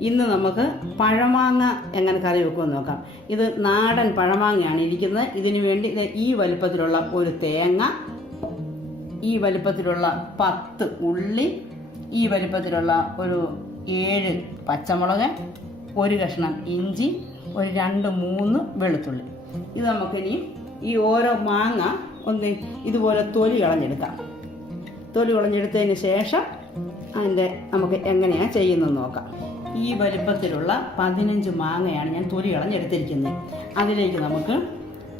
ഇന്ന് നമുക്ക് പഴമാങ്ങ എങ്ങനെ കറി വെക്കുമെന്ന് നോക്കാം. ഇത് നാടൻ പഴമാങ്ങയാണ് ഇരിക്കുന്നത്. ഇതിനു വേണ്ടി ഈ വലുപ്പത്തിലുള്ള ഒരു തേങ്ങ ഈ വലുപ്പത്തിലുള്ള പത്ത് ഉള്ളി ഈ വലുപ്പത്തിലുള്ള ഒരു ഏഴ് പച്ചമുളക് ഒരു കഷ്ണം ഇഞ്ചി ഒരു രണ്ട് മൂന്ന് വെളുത്തുള്ളി. ഇത് നമുക്കിനി ഈ ഓരോ മാങ്ങ ഒന്ന് ഇതുപോലെ തൊലി കളഞ്ഞെടുക്കാം. തൊലി കളഞ്ഞെടുത്തതിന് ശേഷം അതിന്റെ നമുക്ക് എങ്ങനെയാണ് ചെയ്യുന്നത് നോക്കാം. ഈ വലുപ്പത്തിലുള്ള പതിനഞ്ച് മാങ്ങയാണ് ഞാൻ തൊലി കളഞ്ഞെടുത്തിരിക്കുന്നത്. അതിലേക്ക് നമുക്ക്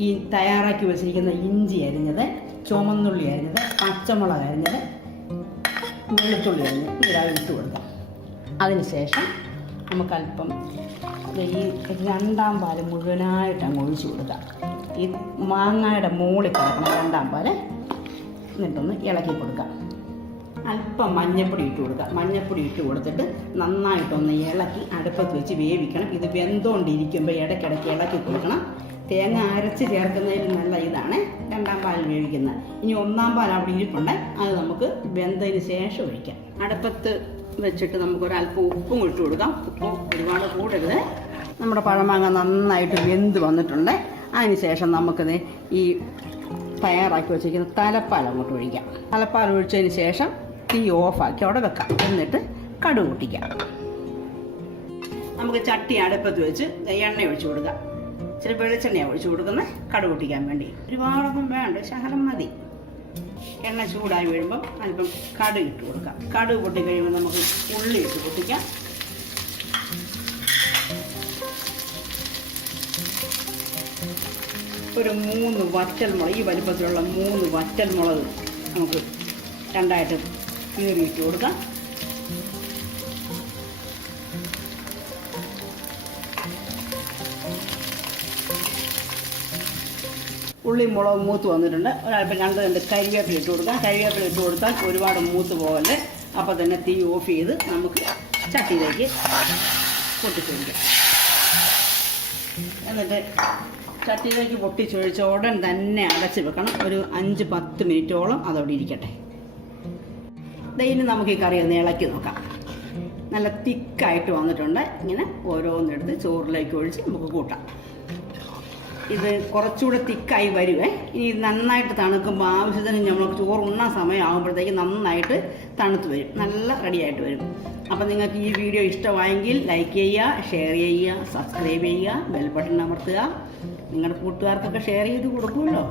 ഈ തയ്യാറാക്കി വെച്ചിരിക്കുന്ന ഇഞ്ചി അരിഞ്ഞത് ചുമന്നുള്ളി അരിഞ്ഞത് പച്ചമുളക് അരിഞ്ഞത് വെളുത്തുള്ളി അരിഞ്ഞ് ഇതിലാ ഇട്ട് കൊടുക്കാം. അതിനുശേഷം നമുക്കല്പം ഈ രണ്ടാം പാൽ മുഴുവനായിട്ട് അങ്ങ് ഒഴിച്ചു കൊടുക്കാം. ഈ മാങ്ങയുടെ മുകളിൽ കിടക്കണം രണ്ടാം പാൽ എന്നിട്ടൊന്ന് ഇളക്കി കൊടുക്കാം. അല്പം മഞ്ഞപ്പൊടി ഇട്ട് കൊടുക്കുക. മഞ്ഞപ്പൊടി ഇട്ട് കൊടുത്തിട്ട് നന്നായിട്ടൊന്ന് ഇളക്കി അടുപ്പത്ത് വെച്ച് വേവിക്കണം. ഇത് വെന്തുകൊണ്ടിരിക്കുമ്പോൾ ഇടയ്ക്കിടയ്ക്ക് ഇളക്കി കൊടുക്കണം. തേങ്ങ അരച്ച് ചേർക്കുന്നതിൽ നല്ല ഇതാണ്. രണ്ടാം പാൽ വേവിക്കുന്നത്. ഇനി ഒന്നാം പാൽ അവിടെ ഇരിപ്പുണ്ട്. അത് നമുക്ക് വെന്തതിന് ശേഷം ഒഴിക്കാം. അടുപ്പത്ത് വെച്ചിട്ട് നമുക്ക് ഒരല്പം ഉപ്പും ഇട്ട് കൊടുക്കാം. ഉപ്പും ഒരുപാട് കൂടരുത്. നമ്മുടെ പഴമാങ്ങ നന്നായിട്ട് വെന്ത് വന്നിട്ടുണ്ട്. അതിന് ശേഷം നമുക്കിത് ഈ തയ്യാറാക്കി വെച്ചിരിക്കുന്ന തലപ്പാൽ അങ്ങോട്ട് ഒഴിക്കാം. തലപ്പാൽ ഒഴിച്ചതിന് ശേഷം തീ ഓഫാക്കി അവിടെ വെക്കാം. എന്നിട്ട് കടു കൂട്ടിക്കാം നമുക്ക് ചട്ടി അടുപ്പത്ത് വെച്ച് എണ്ണ ഒഴിച്ചു കൊടുക്കാം. ഇച്ചിരി വെളിച്ചെണ്ണ ഒഴിച്ചു കൊടുക്കുന്നത്. കടു കൂട്ടിക്കാൻ വേണ്ടി. ഒരുപാടൊന്നും വേണ്ട ശകലം മതി. എണ്ണ ചൂടായി വീഴുമ്പം അല്പം കടു ഇട്ട് കൊടുക്കാം. കടു പൊട്ടി കഴിയുമ്പോൾ നമുക്ക് ഉള്ളി ഇട്ട് പൊട്ടിക്കാം. ഒരു മൂന്ന് വറ്റൽ മുളക് ഈ വലിപ്പത്തിലുള്ള മൂന്ന് വറ്റൽ മുളക് നമുക്ക് രണ്ടായിട്ട് കീറിയിട്ട് കൊടുക്കാം. ഉള്ളി മുളക് മൂത്ത് വന്നിട്ടുണ്ട്. ഒരല്പം രണ്ട് രണ്ട് കരിവേപ്പില ഇട്ട് കൊടുക്കാം. കരിവേപ്പില ഇട്ട് കൊടുത്താൽ ഒരുപാട് മൂത്ത് പോകല്ലേ? അപ്പോൾ തന്നെ തീ ഓഫ് ചെയ്ത് നമുക്ക് ചട്ടിയിലേക്ക് പൊട്ടിച്ചൊഴിക്കാം. എന്നിട്ട് ചട്ടിയിലേക്ക് പൊട്ടിച്ചൊഴിച്ച ഉടൻ തന്നെ അടച്ച് വെക്കണം. ഒരു അഞ്ച് പത്ത് മിനിറ്റോളം അതവിടെ ഇരിക്കട്ടെ. ഡെയിലി നമുക്ക് ഈ കറി ഒന്ന് ഇളക്കി നോക്കാം. നല്ല തിക്കായിട്ട് വന്നിട്ടുണ്ട്. ഇങ്ങനെ ഓരോന്നെടുത്ത് ചോറിലേക്ക് ഒഴിച്ച് നമുക്ക് കൂട്ടാം. ഇത് കുറച്ചുകൂടെ തിക്കായി വരുവേ. ഇനി നന്നായിട്ട് തണുക്കുമ്പോൾ ആവശ്യത്തിന് നമ്മൾ ചോറ് ഉണ്ണാൻ സമയമാകുമ്പോഴത്തേക്ക് നന്നായിട്ട് തണുത്ത് വരും. നല്ല റെഡിയായിട്ട് വരും. അപ്പം നിങ്ങൾക്ക് ഈ വീഡിയോ ഇഷ്ടമായെങ്കിൽ ലൈക്ക് ചെയ്യുക ഷെയർ ചെയ്യുക സബ്സ്ക്രൈബ് ചെയ്യുക ബെൽ ബട്ടൺ അമർത്തുക. നിങ്ങളുടെ കൂട്ടുകാർക്കൊക്കെ ഷെയർ ചെയ്ത് കൊടുക്കുമല്ലോ.